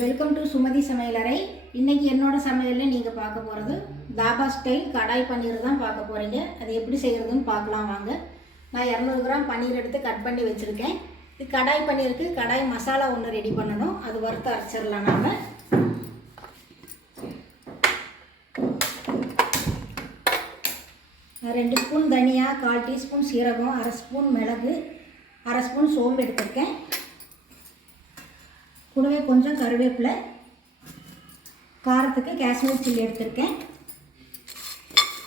Welcome to Sumathi சமையலறை. இன்றைக்கி என்னோடய சமையலில் நீங்கள் பார்க்க போகிறது தாபா ஸ்டைல் கடாய் பன்னீர் தான் பார்க்க போகிறீங்க. அது எப்படி செய்கிறதுன்னு பார்க்கலாம் வாங்க. நான் 200 கிராம் பன்னீர் எடுத்து கட் பண்ணி வச்சுருக்கேன். இது கடாய் பன்னீருக்கு கடாய் மசாலா ஒன்று ரெடி பண்ணணும். அது வறுத்து அரைச்சிடலாம். நாங்கள் 2 ஸ்பூன் தனியா, 1/4 டீஸ்பூன் சீரகம், 1/2 ஸ்பூன் மிளகு, 1/2 ஸ்பூன் சோம்பு எடுத்திருக்கேன். கூடவே கொஞ்சம் கருவேப்பிலை, காரத்துக்கு காஷ்மீர் சில்லி எடுத்திருக்கேன்.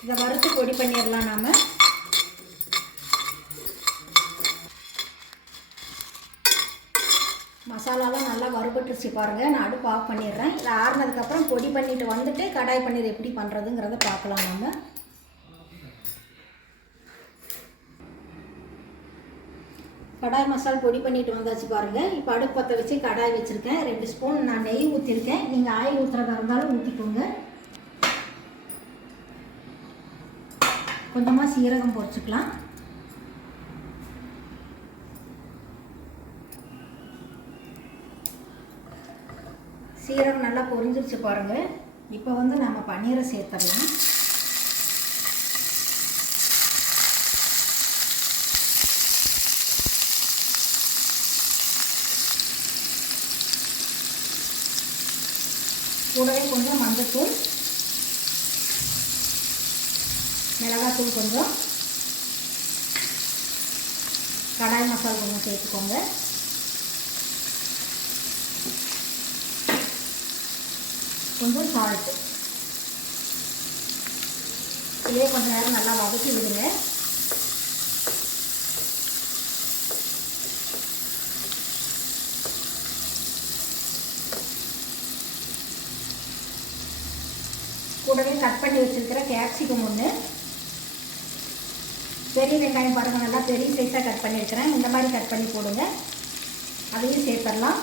இதை வறுத்து பொடி பண்ணிடலாம். நாம் மசாலாலாம் நல்லா வறுபட்டுருச்சு பாருங்கள். நான் அடுப்பு ஆஃப் பண்ணிடுறேன். இல்லை ஆறுனதுக்கப்புறம் பொடி பண்ணிட்டு வந்துட்டு கடாய் பன்னீர் எப்படி பண்ணுறதுங்கிறத பார்க்கலாம். நம்ம கடாய் மசாலா பொடி பண்ணிட்டு வந்தாச்சு பாருங்கள். இப்போ அடுப்பு பற்ற வச்சு கடாய் வச்சுருக்கேன். 2 ஸ்பூன் நான் நெய் ஊற்றிருக்கேன். நீங்கள் ஆயில் ஊற்றுறதா இருந்தாலும் ஊற்றிக்கோங்க. கொஞ்சமாக சீரகம் பொரிச்சுக்கலாம். சீரகம் நல்லா பொரிஞ்சிருச்சு பாருங்கள். இப்போ நம்ம பன்னீரை சேர்த்துடலாம். கூடவே கொஞ்சம் மஞ்சத்தூள், மிளகாத்தூள், கொஞ்சம் கடாய் மசாலா கொஞ்சம் சேர்த்துக்கோங்க. கொஞ்சம் சால்ட்டு. இதே கொஞ்சம் நேரம் நல்லா வதக்கி விடுங்க. கூடவே கட் பண்ணி வச்சுருக்கிற கேப்சிகம் ஒன்று, பெரிய வெங்காயம் பாருங்கள், நல்லா பெரிய சைஸாக கட் பண்ணியிருக்கிறேன். இந்த மாதிரி கட் பண்ணி போடுங்க. அதையும் சேர்த்துடலாம்.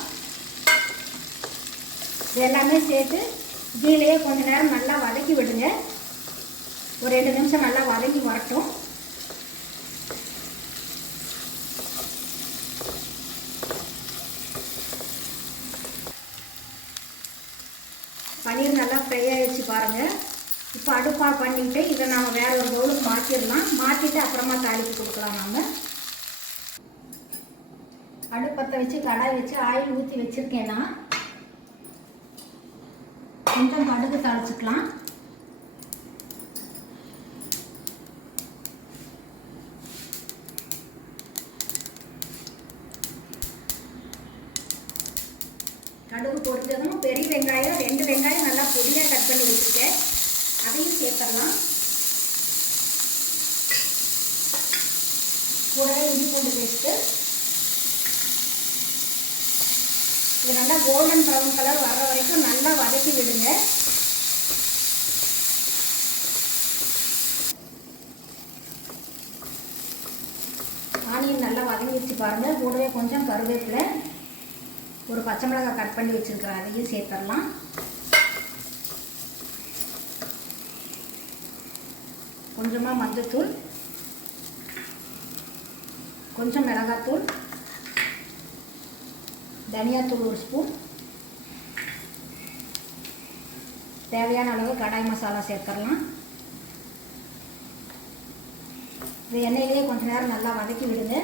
இது எல்லாமே சேர்த்து கீழே கொஞ்சம் நேரம் நல்லா வதக்கி விடுங்க. ஒரு 2 நிமிஷம் நல்லா வதக்கி வரட்டும். பன்னீர் நல்லா ஃப்ரை ஆகிடுச்சு பாருங்கள். இப்போ அடுப்பா பண்ணிவிட்டு இதை நாம் வேறு ஒரு பவுலுக்கு மாற்றிடலாம். மாற்றிட்டு அப்புறமா தாளித்து கொடுக்கலாம். நாம் அடுப்பத்தை வச்சு கடாய் வச்சு ஆயில் ஊற்றி வச்சுருக்கேன்னா கொஞ்சம் கடுகு தாளிச்சுக்கலாம். கடுகு பொரிச்சதும் பெரிய வெங்காயம் 2 வெங்காயம் நல்லா பொடியாக கட் பண்ணி வச்சுருக்கேன். அதையும் சேர்த்துடலாம். கூடவே இஞ்சி பூண்டு பேஸ்ட்டு. இது நல்லா கோல்டன் ப்ரௌன் கலர் வர்ற வரைக்கும் நல்லா வதக்கி விடுங்க. ஆனியன் நல்லா வதங்கிடுச்சு பாருங்கள். கூடவே கொஞ்சம் கருவேப்பிலை, ஒரு பச்சை மிளகாய் கட் பண்ணி வச்சுருக்கிறேன். அதையும் சேர்த்துடலாம். கொஞ்சமாக மஞ்சத்தூள், கொஞ்சம் மிளகாத்தூள், தனியாத்தூள் 1 ஸ்பூன், தேவையான அளவு கடாய் மசாலா சேர்த்துடலாம். இது எண்ணெயிலேயே கொஞ்சம் நேரம் நல்லா வதக்கி விடுங்க.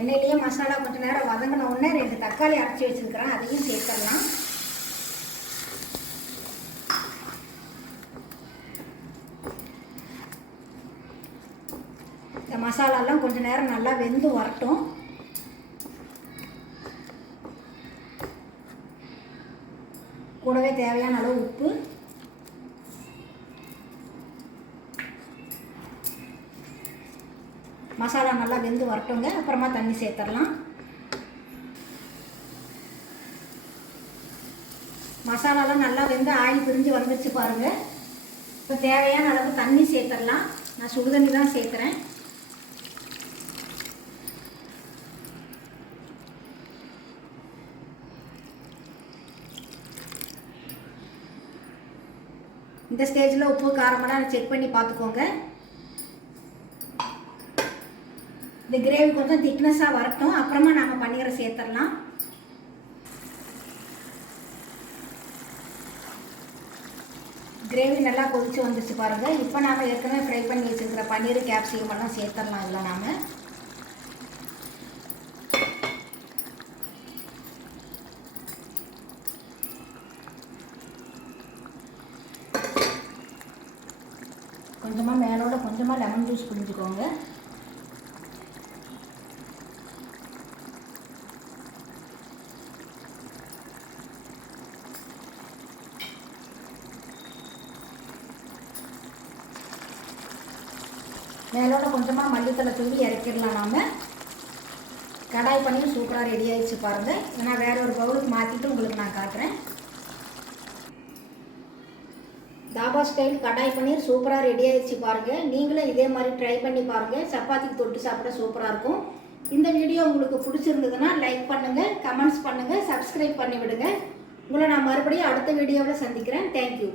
எண்ணெயிலேயே மசாலா கொஞ்சம் நேரம் வதங்கின உடனே 2 தக்காளி அரைச்சி வச்சுருக்கிறேன். அதையும் சேர்த்துடலாம். இந்த மசாலாலாம் கொஞ்சம் நேரம் நல்லா வெந்து வரட்டும். கூடவே தேவையான அளவு உப்பு, மசாலா நல்லா வெந்து வரட்டுங்க. அப்புறமா தண்ணி சேர்த்துடலாம். மசாலாலாம் நல்லா வெந்து ஆயில் பிரிஞ்சு வந்துடுச்சு பாருங்கள். இப்போ தேவையான அளவு தண்ணி சேர்த்துடலாம். நான் சுடு தண்ணி தான் சேர்க்குறேன். இந்த ஸ்டேஜில் உப்பு காரமெல்லாம் செக் பண்ணி பார்த்துக்கோங்க. இந்த கிரேவி கொஞ்சம் திக்னஸாக வரட்டும், அப்புறமா நம்ம பன்னீரை சேர்த்துடலாம். கிரேவி நல்லா கொதிச்சு வந்துச்சு பாருங்கள். இப்போ நாம் ஏற்கனவே ஃப்ரை பண்ணி வச்சுருக்கிற பன்னீர் கேப்சிகம் எல்லாம் சேர்த்துடலாம். இல்லை நாம் கொஞ்சமாக மேலோட கொஞ்சமாக லெமன் ஜூஸ் புரிஞ்சுக்கோங்க. மேலோட கொஞ்சமாக மல்லித்தலை தூவி இறக்கிடலாம். நாம் கடாய் பன்னீர் சூப்பராக ரெடி ஆகிடுச்சு பாருங்கள். நான் வேறு ஒரு பவுலுக்கு மாற்றிட்டு உங்களுக்கு நான் காட்டுறேன். தாபா ஸ்டைல் கடாய் பன்னீர் சூப்பராக ரெடி ஆகிடுச்சு பாருங்கள். நீங்களும் இதே மாதிரி ட்ரை பண்ணி பாருங்கள். சப்பாத்திக்கு தொட்டு சாப்பிட சூப்பராக இருக்கும். இந்த வீடியோ உங்களுக்கு பிடிச்சிருந்ததுன்னா லைக் பண்ணுங்கள், கமெண்ட்ஸ் பண்ணுங்கள், சப்ஸ்கிரைப் பண்ணி விடுங்க. உங்களை நான் மறுபடியும் அடுத்த வீடியோவில் சந்திக்கிறேன். தேங்க்யூ.